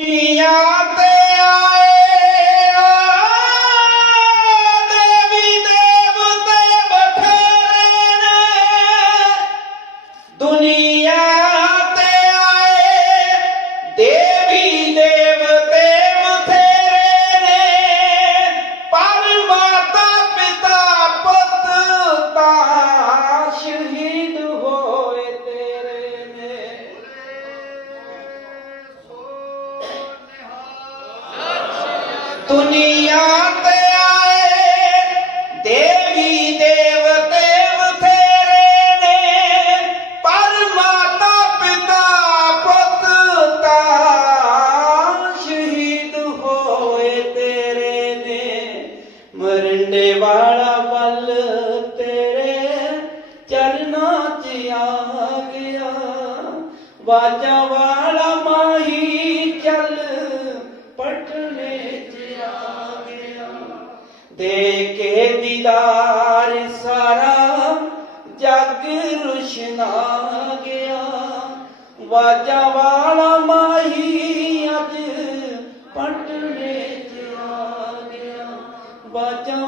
ਦੁਨੀਆਂ ਤੇ ਆਏ ਦੇਵੀ ਦੇਵਤੇ ਬਥੇਰੇ ਨੇ। ਦੁਨੀਆ ਦੁਨੀਆ ਤੇ ਆਏ, ਦੇਵੀ ਦੇਵਤੇ ਬਥੇਰੇ ਨੇ ਪਰ ਮਾਤਾ ਪਿਤਾ ਪੁੱਤ ਤਾਂ ਸ਼ਹੀਦ ਹੋਏ ਤੇਰੇ ਨੇ। ਮਰੰਡੇ ਵਾਲਾ ਪਲ ਤੇਰੇ ਚਰਨਾਂ 'ਚ ਆ ਗਿਆ, ਵਾਜਾ ਵਾਲਾ ਦੇ ਕੇ ਦੀਦਾਰ ਸਾਰਾ ਜਗ ਰੁਸ਼ਨਾ ਗਿਆ। ਵਾਜਾ ਵਾਲਾ ਮਾਹੀ ਅੱਜ ਪਟਨੇ 'ਚ ਆ ਗਿਆ। ਵਾਜਾ